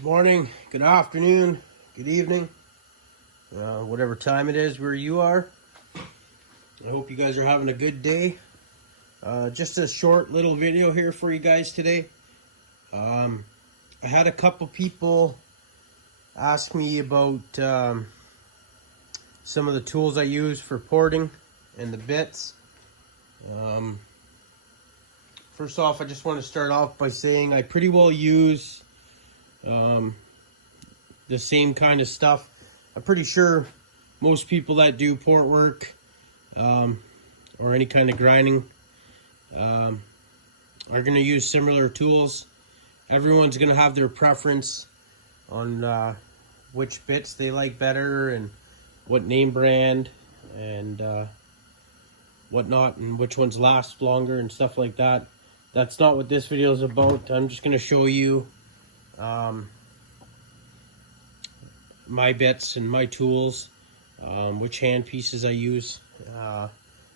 Good morning, good afternoon, good evening, whatever time it is where you are. I hope you guys are having a good day. Just a short little video here for you guys today. I had a couple people ask me about some of the tools I use for porting and the bits. First off, I just want to start off by saying I pretty well use the same kind of stuff. I'm pretty sure most people that do port work or any kind of grinding are going to use similar tools. Everyone's going to have their preference on which bits they like better and what name brand and whatnot, and which ones last longer and stuff like that. That's not what this video is about. I'm just going to show you my bits and my tools, which hand pieces I use,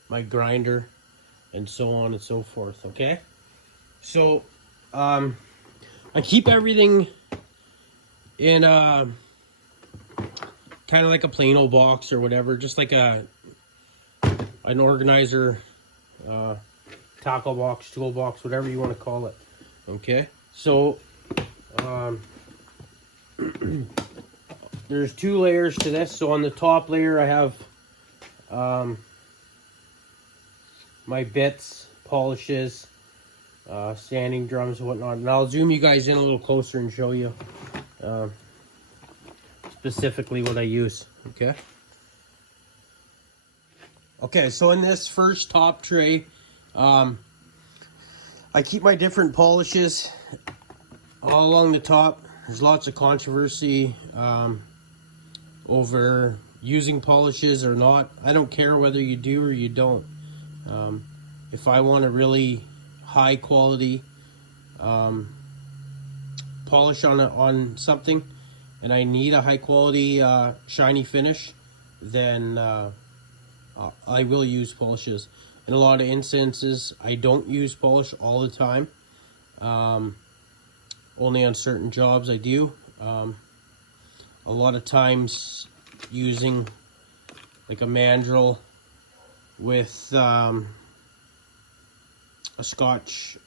my grinder, and so on and so forth. Okay, so I keep everything in a kind of like a plain old box or whatever, just like an organizer, tackle box, tool box, whatever you want to call it. Okay, so there's two layers to this. So on the top layer I have my bits, polishes, sanding drums and whatnot, and I'll zoom you guys in a little closer and show you specifically what I use. Okay, so in this first top tray, I keep my different polishes all along the top. There's lots of controversy over using polishes or not. I don't care whether you do or you don't. If I want a really high quality polish on something and I need a high quality shiny finish, then I will use polishes. In a lot of instances, I don't use polish all the time. Only on certain jobs I do. A lot of times using like a mandrel with a Scotch,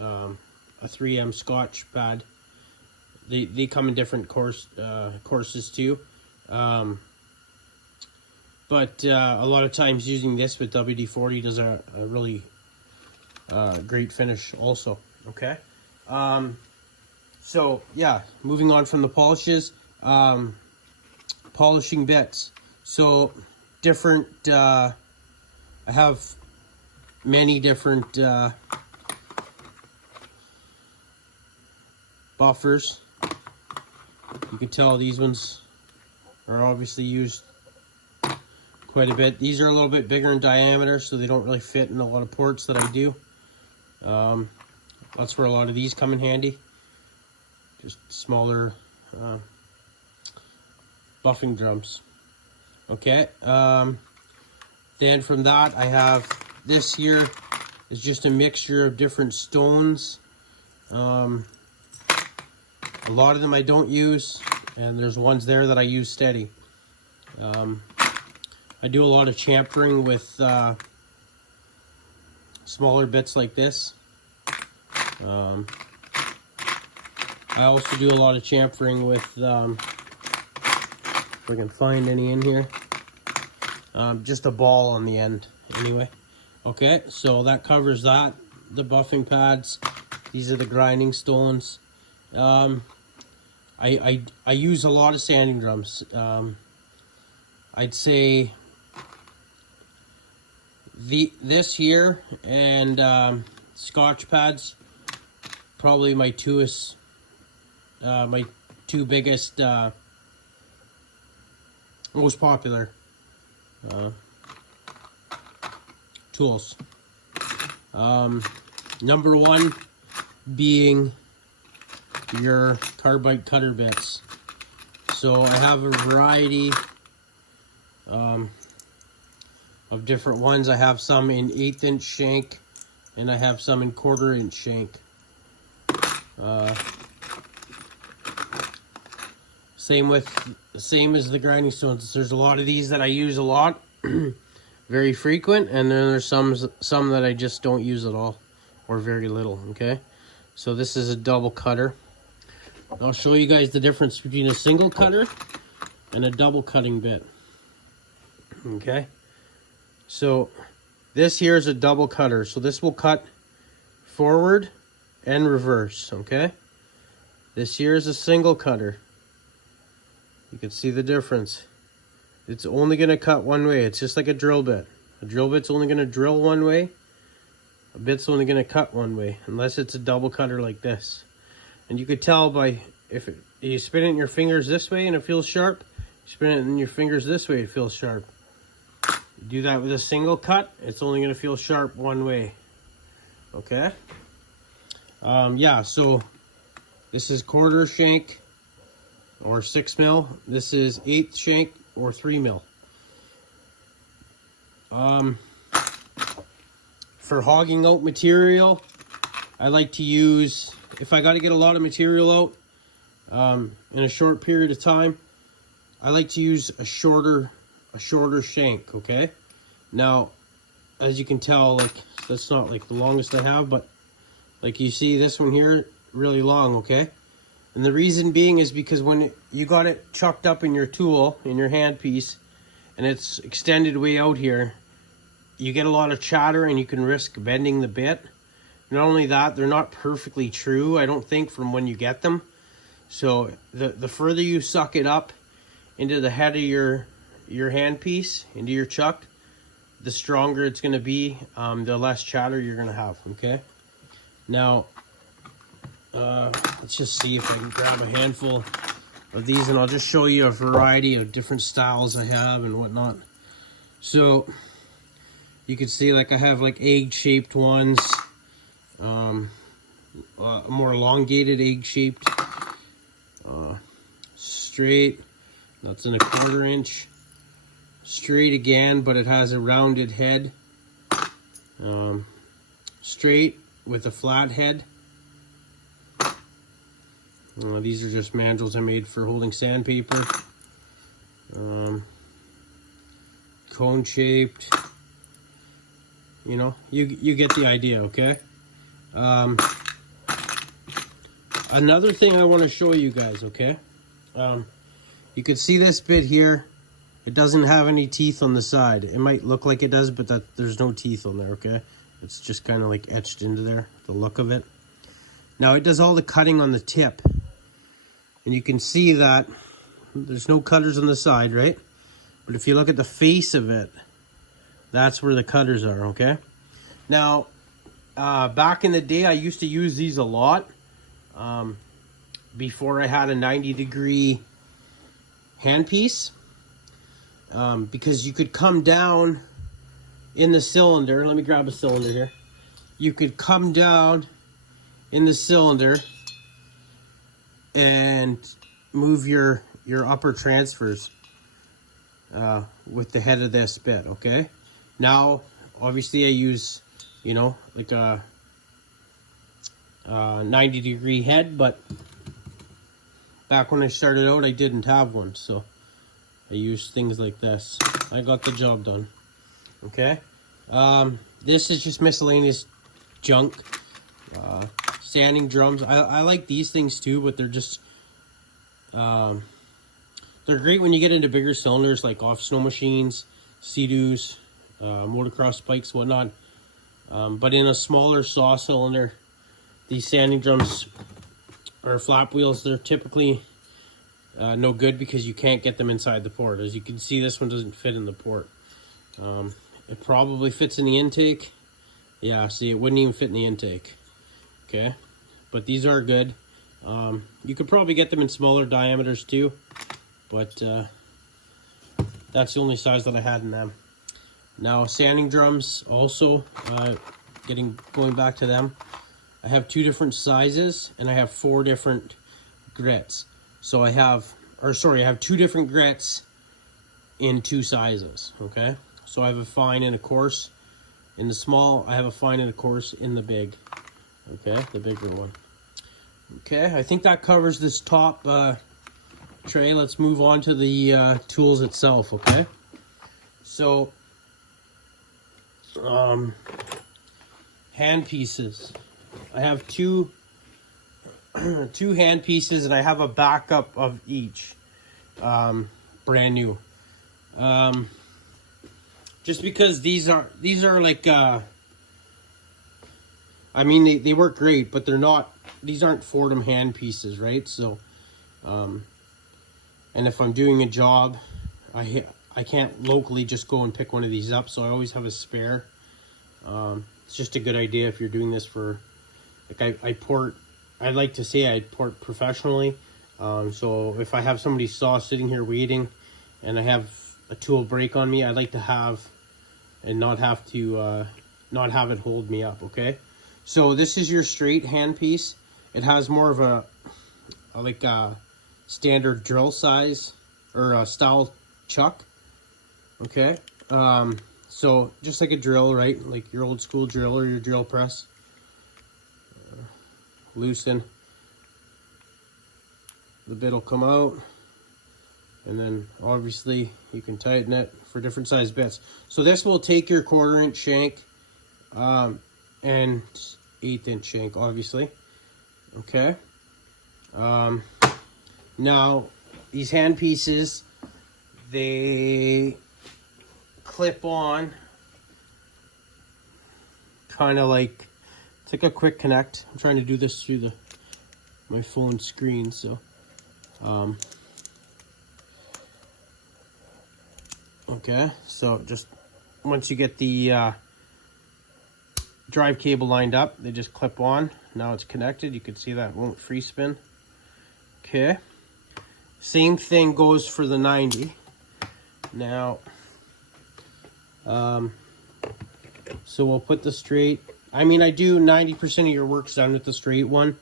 a 3M Scotch pad. They come in different courses too. But a lot of times using this with WD-40 does a really great finish also. Okay. So yeah, moving on from the polishes, polishing bits. So different, I have many different buffers. You can tell these ones are obviously used quite a bit. These are a little bit bigger in diameter, so they don't really fit in a lot of ports that I do. That's where a lot of these come in handy. Just smaller buffing drums. Okay, then from that I have this here is just a mixture of different stones. A lot of them I don't use, and there's ones there that I use steady. I do a lot of chamfering with smaller bits like this. I also do a lot of chamfering with, if I can find any in here, just a ball on the end anyway. Okay, so that covers that. The buffing pads, these are the grinding stones. I use a lot of sanding drums. I'd say this here and Scotch pads, probably my two biggest, most popular tools. Number one being your carbide cutter bits. So I have a variety of different ones. I have some in 1/8 inch shank, and I have some in 1/4 inch shank. Same as the grinding stones. There's a lot of these that I use a lot, very frequent, and then there's some that I just don't use at all, or very little. Okay, so this is a double cutter. I'll show you guys the difference between a single cutter and a double cutting bit. Okay, so this here is a double cutter, so this will cut forward and reverse. Okay, this here is a single cutter. You can see the difference. It's only going to cut one way. It's just like a drill bit. A drill bit's only going to drill one way. A bit's only going to cut one way, unless it's a double cutter like this. And you could tell by you spin it in your fingers this way and it feels sharp. You spin it in your fingers this way, it feels sharp. You do that with a single cut, it's only going to feel sharp one way. Okay? Yeah, so this is quarter shank or 6 mil. This is 1/8 shank or 3 mil. For hogging out material, I like to use, if I got to get a lot of material out in a short period of time, I like to use a shorter shank. Okay, now as you can tell, like, that's not like the longest I have, but like you see this one here, really long. Okay, and the reason being is because when you got it chucked up in your tool, in your handpiece, and it's extended way out here, you get a lot of chatter and you can risk bending the bit. Not only that, they're not perfectly true, I don't think, from when you get them. So the further you suck it up into the head of your handpiece, into your chuck, the stronger it's going to be, the less chatter you're going to have. Okay, now let's just see if I can grab a handful of these, and I'll just show you a variety of different styles I have and whatnot. So you can see, like, I have like egg-shaped ones, more elongated egg-shaped, straight, that's in a 1/4 inch, straight again, but it has a rounded head, straight with a flat head. These are just mandrels I made for holding sandpaper. Cone shaped. You know, you get the idea. Okay. Another thing I want to show you guys. Okay. You can see this bit here. It doesn't have any teeth on the side. It might look like it does, but there's no teeth on there. Okay. It's just kind of like etched into there, the look of it. Now it does all the cutting on the tip. And you can see that there's no cutters on the side, right? But if you look at the face of it, that's where the cutters are, okay? Now, back in the day, I used to use these a lot. Before I had a 90-degree handpiece. Because you could come down in the cylinder. Let me grab a cylinder here. You could come down in the cylinder and move your upper transfers with the head of this bit. Okay, now obviously I use, you know, like a 90-degree head, but back when I started out I didn't have one, so I used things like this. I got the job done. Okay, this is just miscellaneous junk. Sanding drums. I like these things too, but they're just they're great when you get into bigger cylinders like off snow machines, Sea-Doos, motocross bikes, whatnot. But in a smaller saw cylinder, these sanding drums or flap wheels, they're typically no good because you can't get them inside the port. As you can see, this one doesn't fit in the port. It probably fits in the intake. Yeah, see, it wouldn't even fit in the intake. Okay, but these are good. You could probably get them in smaller diameters too, but that's the only size that I had in them. Now, sanding drums also, going back to them, I have 2 different sizes and I have 4 different grits. So I have 2 different grits in 2 sizes. Okay, so I have a fine and a coarse in the small. I have a fine and a coarse in the big. Okay, the bigger one. Okay, I think that covers this top Trey, let's move on to the tools itself, okay? So, hand pieces. I have two hand pieces, and I have a backup of each, brand new. Just because these are like, I mean, they work great, but these aren't Fordham hand pieces, right? So, and if I'm doing a job, I can't locally just go and pick one of these up, so I always have a spare. It's just a good idea if you're doing this for, like, I'd like to say I port professionally. So if I have somebody saw sitting here waiting and I have a tool break on me, I'd like to have and not have it hold me up, okay? So this is your straight hand piece. It has more of a standard drill size or a style chuck, okay? So just like a drill, right? Like your old school drill or your drill press. Loosen. The bit will come out, and then obviously you can tighten it for different size bits. So this will take your 1/4 inch shank and 1/8 inch shank, obviously. Okay. Now these hand pieces, they clip on kind of like, it's like a quick connect. I'm trying to do this through my phone screen, so okay, so just once you get the drive cable lined up, they just clip on. Now it's connected. You can see that won't free spin. Okay, same thing goes for the 90. Now so we'll put the straight, I mean, I do 90% of your work's done with the straight one.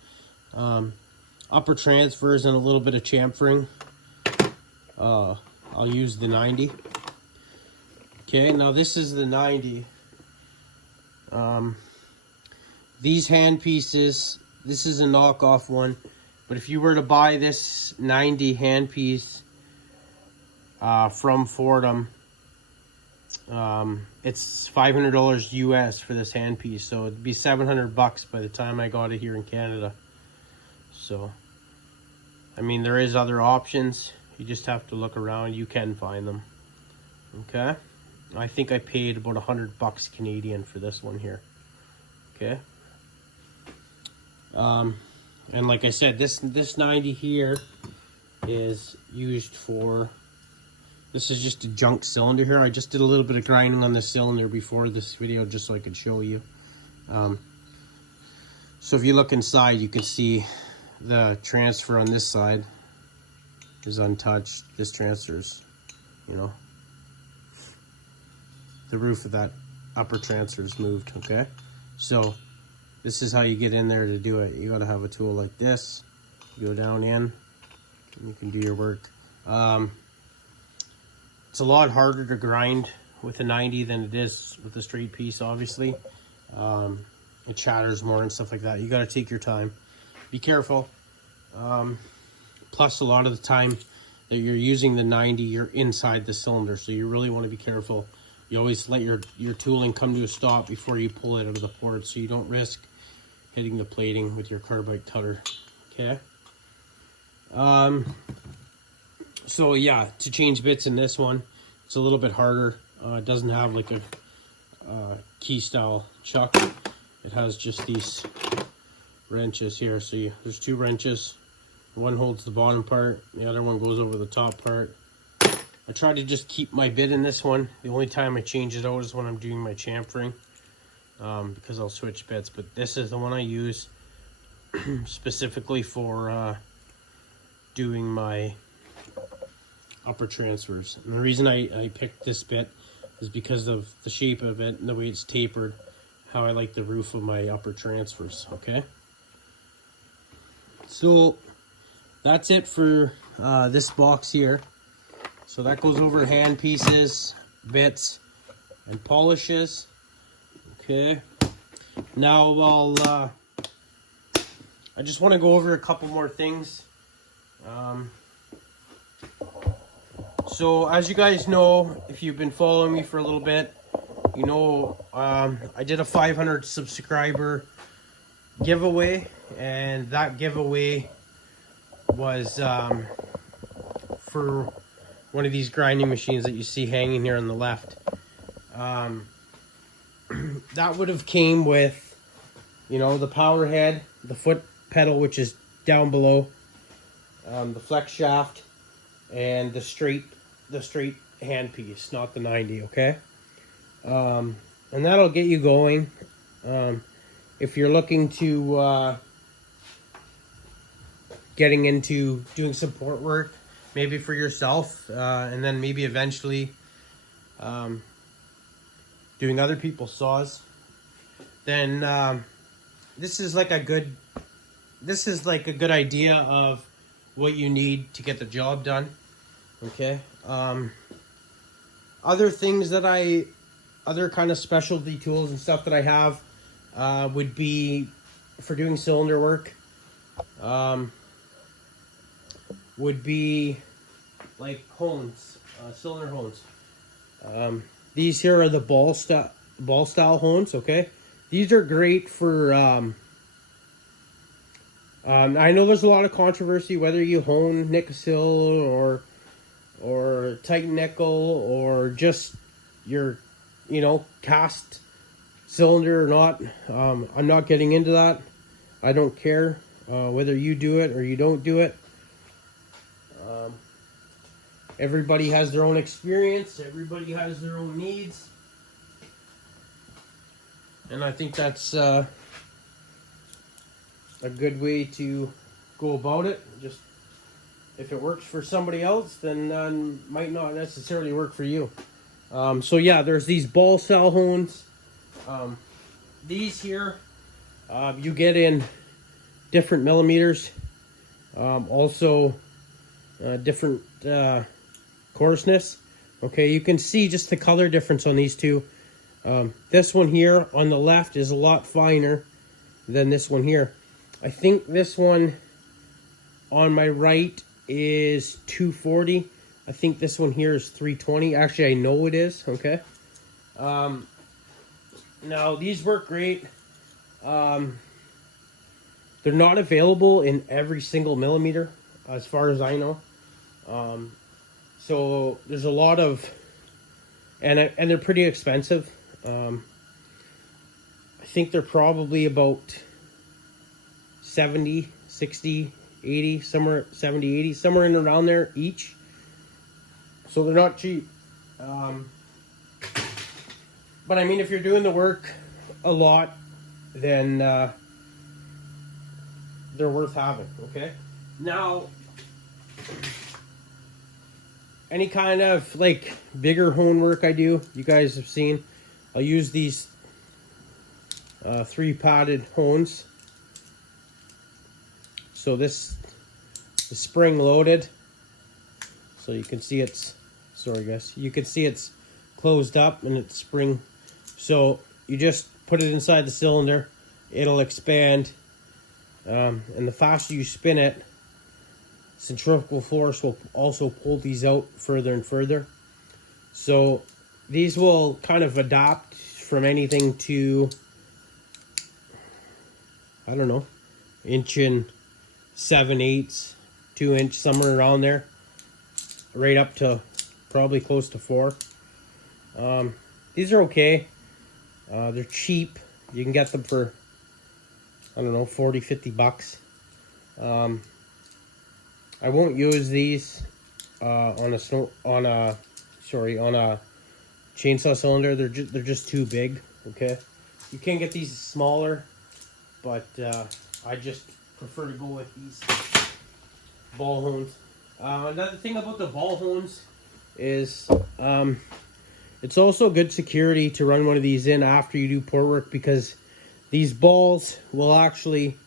Upper transfers and a little bit of chamfering, I'll use the 90. Okay, now this is the 90. These hand pieces, this is a knockoff one, but if you were to buy this 90 hand piece from Fordham, it's $500 US for this hand piece, so it'd be $700 by the time I got it here in Canada. So, I mean, there is other options. You just have to look around. You can find them. Okay, I think I paid about $100 Canadian for this one here. Okay. And like I said, this 90 here is used for, this is just a junk cylinder here. I just did a little bit of grinding on the cylinder before this video just so I could show you. So if you look inside, you can see the transfer on this side is untouched. This transfer's, you know, the roof of that upper transfer is moved, okay? So this is how you get in there to do it. You gotta have a tool like this. You go down in, and you can do your work. It's a lot harder to grind with a 90 than it is with a straight piece, obviously. It shatters more and stuff like that. You gotta take your time. Be careful. Plus, a lot of the time that you're using the 90, you're inside the cylinder, so you really want to be careful. You always let your tooling come to a stop before you pull it out of the port, so you don't risk hitting the plating with your carbide cutter. Okay. So yeah, to change bits in this one, it's a little bit harder. It doesn't have like a key style chuck. It has just these wrenches here. So there's 2 wrenches. One holds the bottom part, the other one goes over the top part. I try to just keep my bit in this one. The only time I change it out is when I'm doing my chamfering, because I'll switch bits. But this is the one I use specifically for doing my upper transfers. And the reason I picked this bit is because of the shape of it and the way it's tapered, how I like the roof of my upper transfers, okay? So that's it for this box here. So that goes over hand pieces, bits, and polishes. Okay. Now I just want to go over a couple more things. So as you guys know, if you've been following me for a little bit, you know, I did a 500 subscriber giveaway, and that giveaway was for one of these grinding machines that you see hanging here on the left. That would have came with, you know, the power head, the foot pedal, which is down below, the flex shaft, and the straight handpiece, not the 90. Okay, and that'll get you going. If you're looking to getting into doing support work, maybe for yourself, and then maybe eventually doing other people's saws, then this is like a good idea of what you need to get the job done. Okay. Other things that other kind of specialty tools and stuff that I have would be for doing cylinder work. Would be like hones, cylinder hones. These here are the ball style hones. Okay, these are great for. I know there's a lot of controversy whether you hone Nikasil or Titan nickel or just your, you know, cast cylinder or not. I'm not getting into that. I don't care whether you do it or you don't do it. Everybody has their own experience. Everybody has their own needs. And I think that's a good way to go about it. Just if it works for somebody else, then might not necessarily work for you. So yeah, there's these ball style hones. These here, you get in different millimeters. Also, different coarseness. Okay, you can see just the color difference on these two. This one here on the left is a lot finer than this one here. I think this one on my right is 240. I think this one here is 320. Actually, I know it is. Okay. Now these work great. They're not available in every single millimeter, as far as I know. So there's a lot of, and they're pretty expensive. I think they're probably about 70, 60, 80, somewhere 70, 80, somewhere in around there each. So they're not cheap. But I mean, if you're doing the work a lot, then they're worth having. Okay. Now, any kind of like bigger hone work I do, you guys have seen, I'll use these 3 padded hones. So this is spring loaded, so you can see it's, sorry guys, you can see it's closed up and it's spring. So you just put it inside the cylinder, it'll expand, and the faster you spin it, centrifugal force will also pull these out further and further. So these will kind of adapt from anything to, I don't know, 1 7/8, 2 inch, somewhere around there, right up to probably close to 4. These are okay. They're cheap. You can get them for, I don't know, 40, 50 bucks. I won't use these on a chainsaw cylinder. They're just too big. Okay, you can get these smaller, but I just prefer to go with these ball hones. Another thing about the ball hones is it's also good security to run one of these in after you do port work, because these balls will actually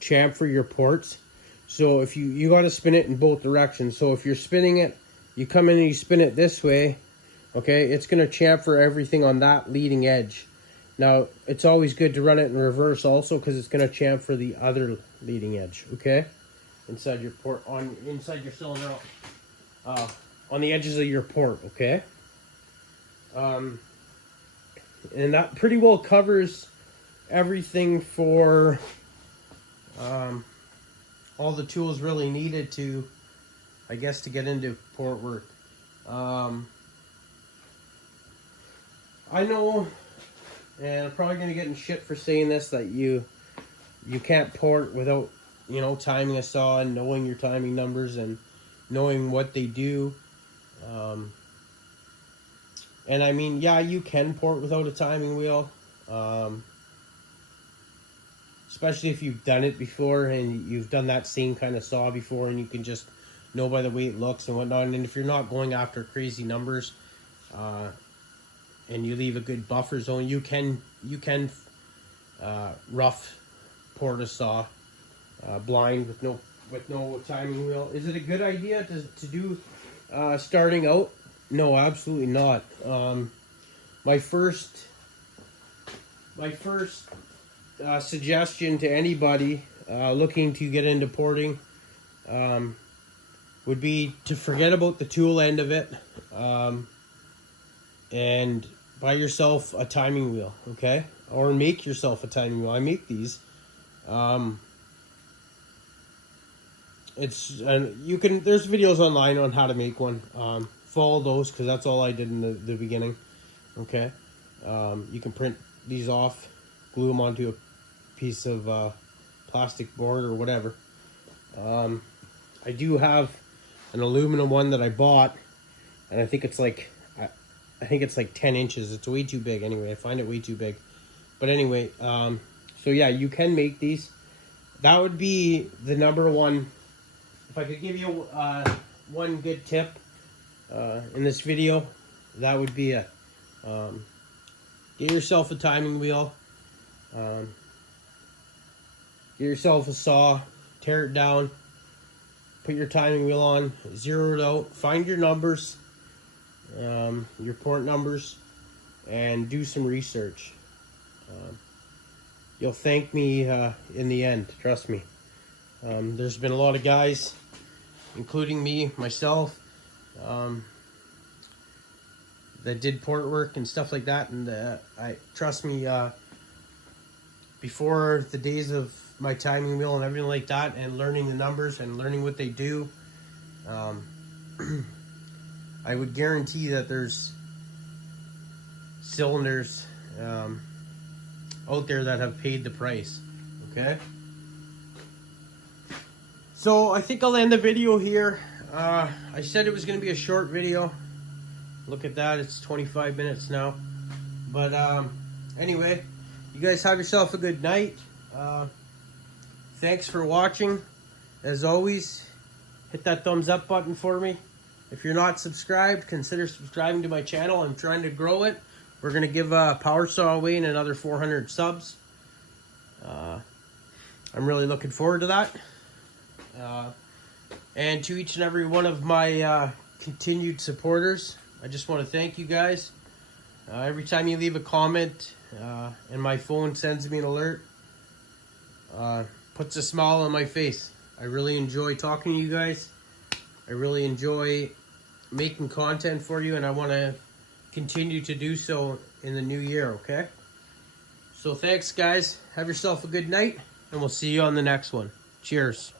chamfer your ports. So if you got to spin it in both directions. So if you're spinning it, you come in and you spin it this way, okay, it's going to chamfer everything on that leading edge. Now, it's always good to run it in reverse also, because it's going to chamfer the other leading edge, okay, inside your port, inside your cylinder. on the edges of your port, okay? And that pretty well covers everything for all the tools really needed to, I guess, to get into port work. I know, and I'm probably gonna get in shit for saying this, that you can't port without, you know, timing a saw and knowing your timing numbers and knowing what they do. And I mean, yeah, you can port without a timing wheel, especially if you've done it before and you've done that same kind of saw before, and you can just know by the way it looks and whatnot. And if you're not going after crazy numbers, and you leave a good buffer zone, you can rough port a saw blind with no timing wheel. Is it a good idea to do starting out? No, absolutely not. My first suggestion to anybody looking to get into porting would be to forget about the tool end of it, and buy yourself a timing wheel, okay? Or make yourself a timing wheel. I make these. There's videos online on how to make one. Follow those, because that's all I did in the beginning, okay? You can print these off, glue them onto a piece of plastic board or whatever. I do have an aluminum one that I bought, and I think it's like 10 inches. It's way too big anyway. I find it way too big. But anyway, so yeah, you can make these. That would be the number one. If I could give you one good tip in this video, that would be it. Get yourself a timing wheel. Get yourself a saw. Tear it down. Put your timing wheel on. Zero it out. Find your numbers. Your port numbers, and do some research. You'll thank me in the end, trust me. There's been a lot of guys, including me, myself, that did port work and stuff like that, and trust me, before the days of my timing wheel and everything like that, and learning the numbers and learning what they do, I would guarantee that there's cylinders out there that have paid the price, okay? So I think I'll end the video here. I said it was going to be a short video. Look at that, it's 25 minutes now. But anyway, you guys have yourself a good night. Thanks for watching. As always, hit that thumbs up button for me. If you're not subscribed, consider subscribing to my channel. I'm trying to grow it. We're going to give Power Saw away in another 400 subs. I'm really looking forward to that. And to each and every one of my continued supporters, I just want to thank you guys. Every time you leave a comment and my phone sends me an alert, puts a smile on my face. I really enjoy talking to you guys. I really enjoy making content for you, and I want to continue to do so in the new year, okay? So thanks, guys. Have yourself a good night, and we'll see you on the next one. Cheers.